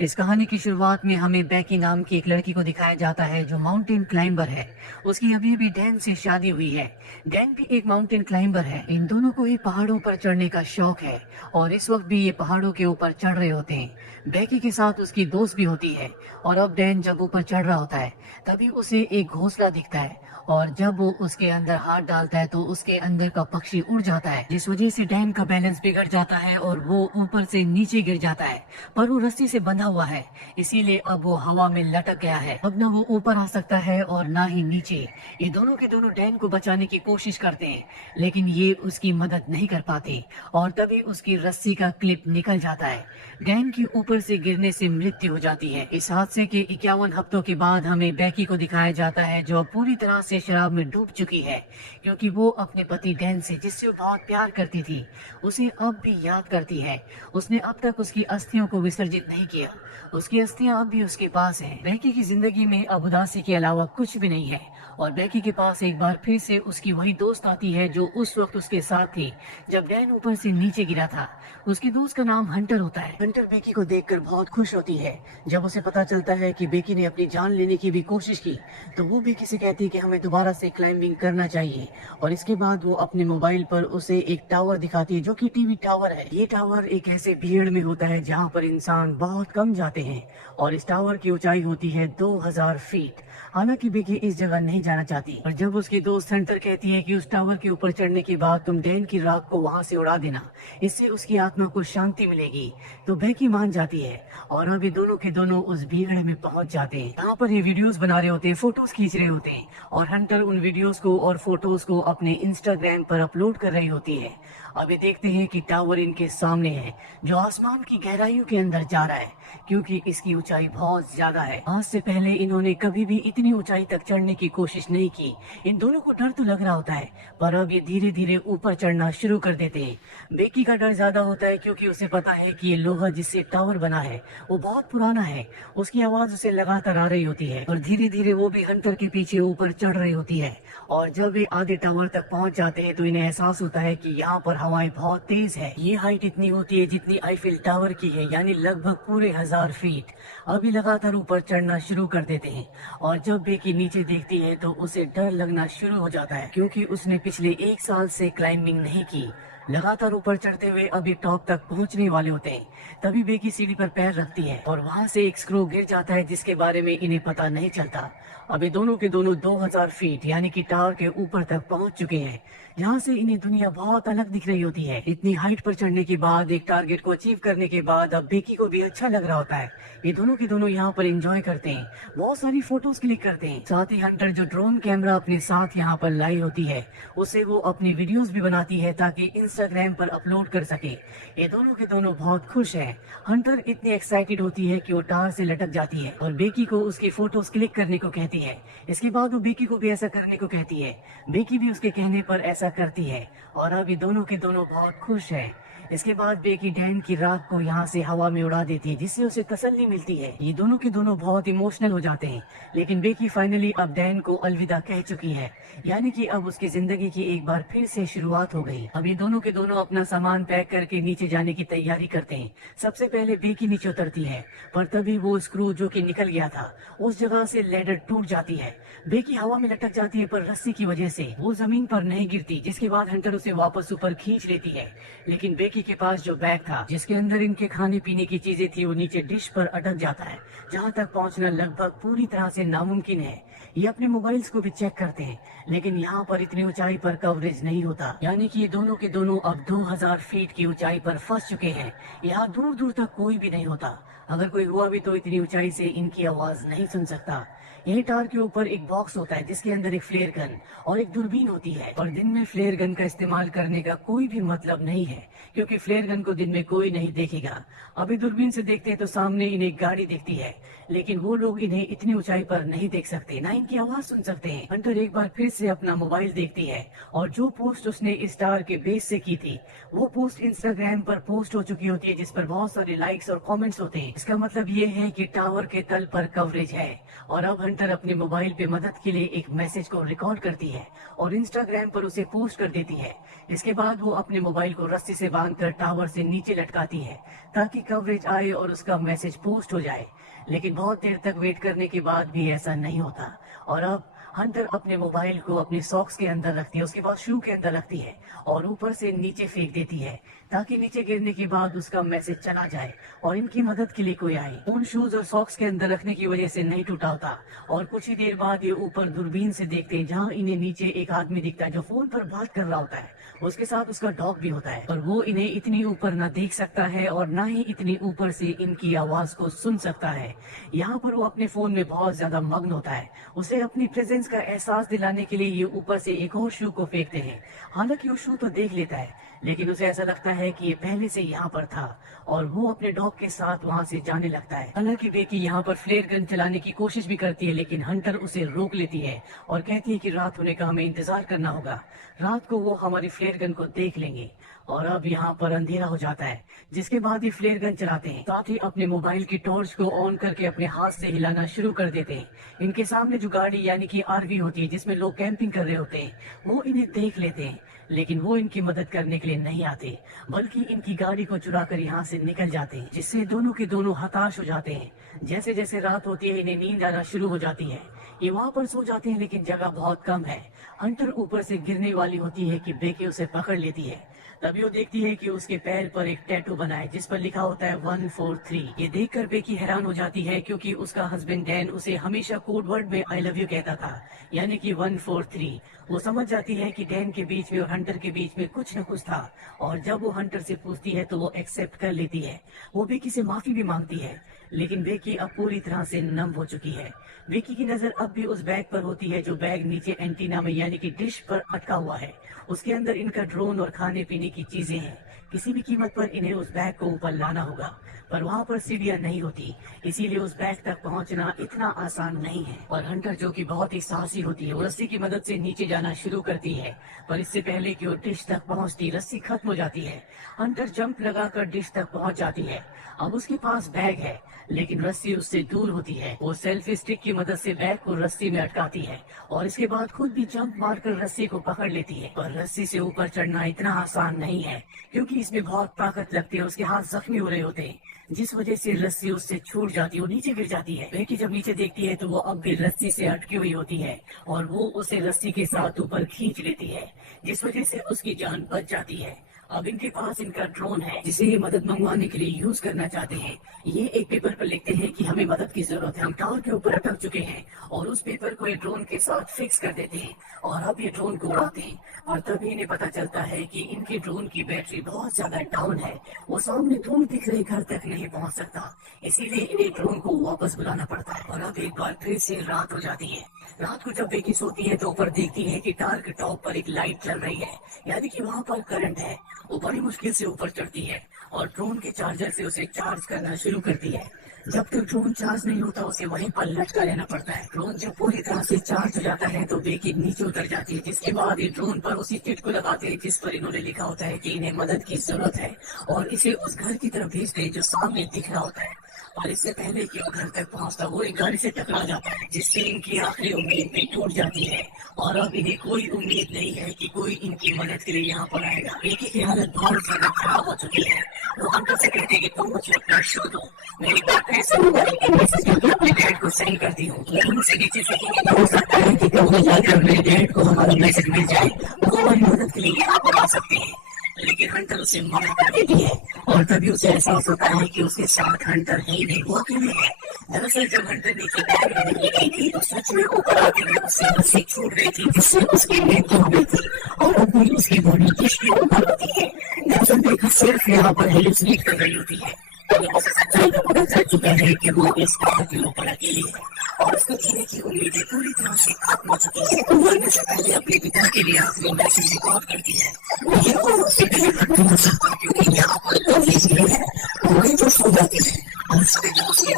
इस कहानी की शुरुआत में हमें बैकी नाम की एक लड़की को दिखाया जाता है जो माउंटेन क्लाइंबर है। उसकी अभी अभी डैन से शादी हुई है। डैन भी एक माउंटेन क्लाइंबर है। इन दोनों को ही पहाड़ों पर चढ़ने का शौक है और इस वक्त भी ये पहाड़ों के ऊपर चढ़ रहे होते हैं। बैकी के साथ उसकी दोस्त भी होती है और अब डैन जब ऊपर चढ़ रहा होता है तभी उसे एक घोंसला दिखता है और जब वो उसके अंदर हाथ डालता है तो उसके अंदर का पक्षी उड़ जाता है, जिस वजह से डैन का बैलेंस बिगड़ जाता है और वो ऊपर से नीचे गिर जाता है। पर वो रस्सी से बंधा हुआ है, इसीलिए अब वो हवा में लटक गया है। अब ना वो ऊपर आ सकता है और ना ही नीचे। ये दोनों के दोनों डैन को बचाने की कोशिश करते हैं लेकिन ये उसकी मदद नहीं कर पाते और तभी उसकी रस्सी का क्लिप निकल जाता है। डैन की ऊपर से गिरने से मृत्यु हो जाती है। इस हादसे के 51 हफ्तों के बाद हमें बैकी को दिखाया जाता है जो पूरी तरह से शराब में डूब चुकी है, क्योंकि वो अपने पति डैन से, जिससे वो बहुत प्यार करती थी, उसे अब भी याद करती है। उसने अब तक उसकी अस्थियों को विसर्जित नहीं किया। उसकी अस्थियां अब भी उसके पास हैं। बैकी की जिंदगी में अब उदासी के अलावा कुछ भी नहीं है और बैकी के पास एक बार फिर से उसकी वही दोस्त आती है जो उस वक्त उसके साथ थी जब डैन ऊपर से नीचे गिरा था। उसकी दोस्त का नाम हंटर होता है। हंटर बेकी को देखकर बहुत खुश होती है। जब उसे पता चलता है कि बेकी ने अपनी जान लेने की भी कोशिश की तो वो बेकी से कहती है कि हमें दोबारा से क्लाइंबिंग करना चाहिए। और इसके बाद वो अपने मोबाइल पर उसे एक टावर दिखाती है जो कि टीवी टावर है। ये टावर एक ऐसे भीड़ में होता है जहाँ पर इंसान बहुत कम जाते हैं और इस टावर की ऊंचाई होती है 2000 फीट। हालांकि बेकी इस जगह नहीं जाना चाहती और जब उसकी दोस्त हंटर कहती है कि उस टावर के ऊपर चढ़ने के बाद तुम डैन की राख को वहां से उड़ा देना, इससे उसकी आत्मा को शांति मिलेगी, तो बेकी मान जाती है और अब ये दोनों के दोनों उस भीड़ में पहुंच जाते हैं। यहाँ पर ये वीडियोस बना रहे होते हैं, फोटोज खींच रहे होते हैं और हंटर उन वीडियोस को और फोटोज को अपने इंस्टाग्राम पर अपलोड कर रही होती है। अब ये देखते हैं कि टावर इनके सामने है जो आसमान की गहराइयों के अंदर जा रहा है, क्योंकि इसकी ऊंचाई बहुत ज्यादा है। आज से पहले इन्होंने कभी भी इतनी ऊंचाई तक चढ़ने की कोशिश नहीं की। इन दोनों को डर तो लग रहा होता है पर अब ये धीरे धीरे ऊपर चढ़ना शुरू कर देते हैं। बेकी का डर ज्यादा होता है क्योंकि उसे पता है कि ये लोहा जिससे टावर बना है वो बहुत पुराना है। उसकी आवाज उसे लगातार आ रही होती है और धीरे धीरे वो भी हंटर के पीछे ऊपर चढ़ रही होती है। और जब वे आधे टावर तक पहुंच जाते हैं तो इन्हें एहसास होता है कि यहाँ पर हवाएं बहुत तेज है। ये हाइट इतनी होती है जितनी आईफिल टावर की है, यानी लगभग पूरे 1000 फीट। अभी लगातार ऊपर चढ़ना शुरू कर देते हैं और जब बेकी नीचे देखती है तो उसे डर लगना शुरू हो जाता है क्योंकि उसने पिछले 1 साल से क्लाइंबिंग नहीं की। लगातार ऊपर चढ़ते हुए अभी टॉप तक पहुंचने वाले होते हैं तभी बेकी सीढ़ी पर पैर रखती है और वहां से एक स्क्रू गिर जाता है जिसके बारे में इन्हें पता नहीं चलता। अभी दोनों के दोनों 2000 फीट यानी कि टावर के ऊपर तक पहुंच चुके हैं, जहाँ से इन्हें दुनिया बहुत अलग दिख रही होती है। इतनी हाइट पर चढ़ने के बाद, एक टारगेट को अचीव करने के बाद अब बेकी को भी अच्छा लग रहा होता है। ये दोनों के दोनों यहाँ पर एंजॉय करते हैं, बहुत सारी फोटोज क्लिक करते हैं। साथ ही हंटर जो ड्रोन कैमरा अपने साथ यहाँ पर लाई होती है उससे वो अपनी वीडियोस भी बनाती है ताकि इंस्टाग्राम पर अपलोड कर सके। ये दोनों के दोनों बहुत खुश हैं। हंटर इतनी एक्साइटेड होती है कि वो टावर से लटक जाती है और बेकी को उसकी फोटोज क्लिक करने को कहती है। इसके बाद वो बेकी को भी ऐसा करने को कहती है। बेकी भी उसके कहने पर ऐसा करती है और अब ये दोनों के दोनों बहुत खुश हैं। इसके बाद बेकी डैन की राख को यहाँ से हवा में उड़ा देती है जिससे उसे तसल्ली मिलती है। ये दोनों के दोनों बहुत इमोशनल हो जाते हैं लेकिन बेकी फाइनली अब डैन को अलविदा कह चुकी है, यानी कि अब उसकी जिंदगी की एक बार फिर से शुरुआत हो गई। अब ये दोनों के दोनों अपना सामान पैक करके नीचे जाने की तैयारी करते हैं। सबसे पहले बेकी नीचे उतरती है पर तभी वो स्क्रू जो कि निकल गया था उस जगह से लेडर टूट जाती है। बेकी हवा में लटक जाती है पर रस्सी की वजह से वो जमीन पर नहीं गिरती, जिसके बाद हंटर उसे वापस ऊपर खींच लेती है। लेकिन बेकी के पास जो बैग था जिसके अंदर इनके खाने पीने की चीजें थी वो नीचे डिश पर अटक जाता है, जहाँ तक पहुँचना लगभग पूरी तरह से नामुमकिन है। ये अपने मोबाइल्स को भी चेक करते हैं लेकिन यहाँ पर इतनी ऊंचाई पर कवरेज नहीं होता, यानी कि ये दोनों के दोनों अब 2000 फीट की ऊंचाई पर फंस चुके हैं। यहाँ दूर दूर तक कोई भी नहीं होता, अगर कोई हुआ भी तो इतनी ऊंचाई से इनकी आवाज नहीं सुन सकता। यही टावर के ऊपर एक बॉक्स होता है जिसके अंदर एक फ्लेयर गन और एक दूरबीन होती है और दिन में फ्लेयर गन का इस्तेमाल करने का कोई भी मतलब नहीं है क्योंकि फ्लेयर गन को दिन में कोई नहीं देखेगा। अभी दूरबीन से देखते हैं तो सामने इन्हें एक गाड़ी दिखती है लेकिन वो लोग इन्हें इतनी ऊंचाई पर नहीं देख सकते, ना इनकी आवाज सुन सकते हैं। हंटर एक बार फिर से अपना मोबाइल देखती है और जो पोस्ट उसने इस टावर के बेस से की थी वो पोस्ट इंस्टाग्राम पर पोस्ट हो चुकी होती है जिस पर बहुत सारे लाइक्स और कमेंट्स होते हैं। इसका मतलब ये है कि टावर के तल पर कवरेज है और अब हंटर अपने मोबाइल पे मदद के लिए एक मैसेज को रिकॉर्ड करती है और इंस्टाग्राम पर उसे पोस्ट कर देती है। इसके बाद वो अपने मोबाइल को रस्सी से बांध कर टावर से नीचे लटकाती है ताकि कवरेज आए और उसका मैसेज पोस्ट हो जाए। लेकिन बहुत देर तक वेट करने के बाद भी ऐसा नहीं होता और अब हंटर अपने मोबाइल को अपने सॉक्स के अंदर रखती है, उसके बाद शू के अंदर रखती है और ऊपर से नीचे फेंक देती है ताकि नीचे गिरने के बाद उसका मैसेज चला जाए और इनकी मदद के लिए कोई आए। उन शूज और सॉक्स के अंदर रखने की वजह से नहीं टूटा होता और कुछ ही देर बाद ये ऊपर दूरबीन से देखते हैं जहाँ इन्हें नीचे एक आदमी दिखता है जो फोन पर बात कर रहा होता है। उसके साथ उसका डॉग भी होता है और वो इन्हें इतनी ऊपर ना देख सकता है और ना ही इतनी ऊपर से इनकी आवाज को सुन सकता है। यहाँ पर वो अपने फोन में बहुत ज्यादा मग्न होता है। उसे अपनी प्रेजेंस का एहसास दिलाने के लिए ये ऊपर से एक और शू को फेंकते हैं। हालांकि वो शू तो देख लेता है लेकिन उसे ऐसा लगता है कि ये पहले से यहाँ पर था और वो अपने डॉग के साथ वहाँ से जाने लगता है। हालांकि बेकी यहाँ पर फ्लेयर गन चलाने की कोशिश भी करती है लेकिन हंटर उसे रोक लेती है और कहती है कि रात होने का हमें इंतजार करना होगा, रात को वो हमारी फ्लेयर गन को देख लेंगे। और अब यहाँ पर अंधेरा हो जाता है जिसके बाद ही फ्लेयर गन चलाते हैं, साथ ही अपने मोबाइल की टॉर्च को ऑन करके अपने हाथ से हिलाना शुरू कर देते हैं। इनके सामने जो गाड़ी यानी कि आरवी होती है जिसमें लोग कैंपिंग कर रहे होते हैं वो इन्हें देख लेते हैं लेकिन वो इनकी मदद करने के लिए नहीं आते बल्कि इनकी गाड़ी को चुरा कर यहाँ से निकल जाते हैं, जिससे दोनों के दोनों हताश हो जाते हैं। जैसे जैसे रात होती है इन्हें नींद आना शुरू हो जाती है। ये वहाँ पर सो जाते हैं लेकिन जगह बहुत कम है। हंटर ऊपर से गिरने वाली होती है कि बेकी उसे पकड़ लेती है। तभी वो देखती है कि उसके पैर पर एक टैटू बना है जिस पर लिखा होता है 143। ये देखकर बेकी हैरान हो जाती है क्योंकि उसका हस्बैंड डैन उसे हमेशा कोड वर्ड में आई लव यू कहता था यानी कि 143। वो समझ जाती है कि डैन के बीच में और हंटर के बीच में कुछ न कुछ था और जब वो हंटर से पूछती है तो वो एक्सेप्ट कर लेती है। वो बेकी से माफी भी मांगती है लेकिन बेकी अब पूरी तरह से नम हो चुकी है। बेकी की नजर अब भी उस बैग पर होती है जो बैग नीचे एंटीना में यानी कि डिश पर अटका हुआ है। उसके अंदर इनका ड्रोन और खाने पीने की चीजें हैं। किसी भी कीमत पर इन्हें उस बैग को ऊपर लाना होगा पर वहाँ पर सीढ़ियाँ नहीं होती, इसीलिए उस बैग तक पहुँचना इतना आसान नहीं है। और हंटर जो कि बहुत ही साहसी होती है वो रस्सी की मदद से नीचे जाना शुरू करती है पर इससे पहले कि वो डिश तक पहुँचती रस्सी खत्म हो जाती है। हंटर जंप लगाकर डिश तक पहुँच जाती है। अब उसके पास बैग है लेकिन रस्सी उससे दूर होती है। वो सेल्फी स्टिक की मदद से बैग को रस्सी में अटकाती है और इसके बाद खुद भी जंप मारकर रस्सी को पकड़ लेती है। पर रस्सी से ऊपर चढ़ना इतना आसान नहीं है क्योंकि इसमें बहुत ताकत लगती है। उसके हाथ जख्मी हो रहे होते हैं जिस वजह से रस्सी उससे छूट जाती है, वो नीचे गिर जाती है। बेकी जब नीचे देखती है तो वो अब भी रस्सी से अटकी हुई होती है और वो उसे रस्सी के साथ ऊपर खींच लेती है जिस वजह से उसकी जान बच जाती है। अब इनके पास इनका ड्रोन है जिसे ये मदद मंगवाने के लिए यूज करना चाहते हैं। ये एक पेपर पर लिखते हैं कि हमें मदद की जरूरत है, हम टावर के ऊपर अटक चुके हैं और उस पेपर को ये ड्रोन के साथ फिक्स कर देते हैं और अब ये ड्रोन को उड़ाते हैं। और तभी इन्हें पता चलता है कि इनके ड्रोन की बैटरी बहुत ज्यादा डाउन है, वो सामने दूर दिख रहे घर तक नहीं पहुंच सकता, इसीलिए इन्हें ड्रोन को वापस बुलाना पड़ता है। और अब एक बार फिर से रात हो जाती है। रात को जब बेकी सोती है तो ऊपर देखती है कि टावर के टॉप पर एक लाइट चल रही है यानी कि वहाँ पर करंट है। वो बड़ी मुश्किल से ऊपर चढ़ती है और ड्रोन के चार्जर से उसे चार्ज करना शुरू करती है। जब तक ड्रोन चार्ज नहीं होता उसे वहीं पर लटका रहना पड़ता है। ड्रोन जब पूरी तरह से चार्ज हो जाता है तो बेकी नीचे उतर जाती है, जिसके बाद ये ड्रोन पर उसी चिट को लगाते हैं जिस पर इन्होंने लिखा होता है कि इन्हें मदद की जरूरत है और इसे उस घर की तरफ भेजते हैं जो सामने दिख रहा होता है। और इससे पहले कि वो घर तक पहुंचता वो एक गाड़ी से टकरा जाता है जिससे इनकी आखिरी उम्मीद भी टूट जाती है और अब इन्हें कोई उम्मीद नहीं है कि कोई इनकी मदद के लिए यहाँ पर आएगा। बेकी की हालत बहुत ज्यादा खराब हो चुकी है। वो हंटर से कहते हैं कि तुम मुझे अपना शो दो, मेरी बात ऐसे अपने डैड को सेंड करती हूँ। लेकिन उसे नीचे से हो सकता है कि कभी जाकर मेरे डैड को हमारा मैसेज मिल जाए, वो हमारी मदद के लिए यहाँ पर आ सकते हैं। लेकिन हंटर उसे मना कर देती है और तभी उसे एहसास होता है कि उसके साथ हंटर है ही नहीं, वो अकेले है। दरअसल जब हंटर नीचे बैग में गई थी तो सच में ऊपर आके उससे रस्सी छूट गई थी जिससे उसकी मृत्यु हो गई थी और अभी उसकी बॉडी किसके ऊपर होती है। दरअसल बेकी सिर्फ यहाँ पर हेलुसिनेट कर रही होती है। उसे सच्चाई का पता चल चुका है कि वो इस पहाड़ के ऊपर अकेली है और उसको जीने की उम्मीदें पूरी तरह से खत्म हो चुकी है। वो मरने से पहले अपने पिता के लिए आखिरी मैसेज रिकॉर्ड करती है लेकिन वो उससे पहले खत्म हो सकता क्योंकि यहाँ पर कोई है। वही तो सो जाती है और उसके जो उसकी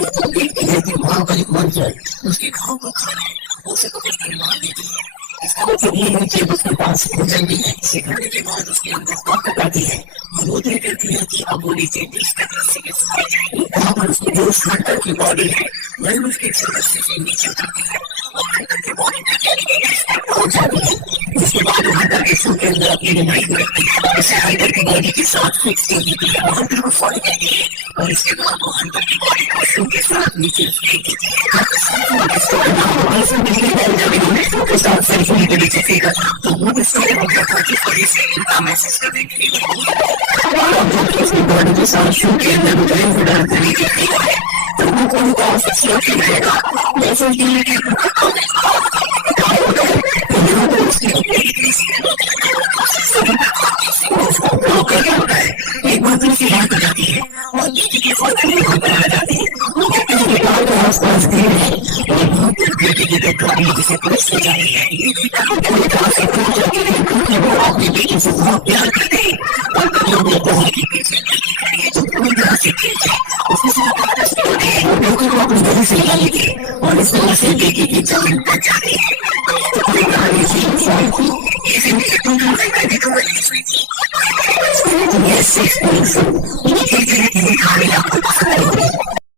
तो देखती है कि वहाँ पर एक मंजर उसके घाव को खा रहा है, उसे पकड़ कर मार देती है। इसका मतलब ये है कि उसके पास भोजन भी है। इसे खाने के बाद उसके अंदर ताकत आती है और वो तय करती है कि अब वो नीचे डिश तक रस्सी के साथ जाएगी। वहाँ पर उसकी जो हंटर की बॉडी है वही मुश्किल से रस्सी से नीचे उतरती है और हंटर की बॉडी पहुंच जाती है, जिसके बाद वो हंटर के सूट के अंदर अपनी रिवाइव करती है। इसे हंटर की बॉडी के साथ फिक्स कर देती है, वो हंटर को फॉलो करती है और इसके बाद वो हंटर की बॉडी को शू के साथ नीचे फेंक देती है। शू के साथ सेल्फी के नीचे फेंका था, तो वो डिस्कवर हो गया था कि पुलिस से इनका मैसेज करने के लिए अपनी बॉडी के साथ शू के अंदर उतरे उड़ान करने के लिए है। तो वो कौन कौन सा स्लोक रहेगा जैसे कि एक बार दूसरी बात हो जाती है और बेटी के फोटो भी वहां पर आ जाती है। वो कहते हैं कि गाँव के आसपास भीड़ है और बहुत बेटी की डेड बॉडी जिसे पुलिस ले जा रही है। ये पास से पूछ जाती है क्योंकि वो अपनी बेटी से बहुत प्यार करते हैं और कभी लोग कहते हैं कि पीछे बेटी खड़ी है तो पूरी तरह से ठीक है। उसके साथ लोगों को अपनी गली से निकाल लेते हैं और इस तरह से बेटी की जान बच जाती है। तो पूरी कहानी से इंसान को इसे मुझे तुम करने को Yes, 6 points. You need to get it in the car.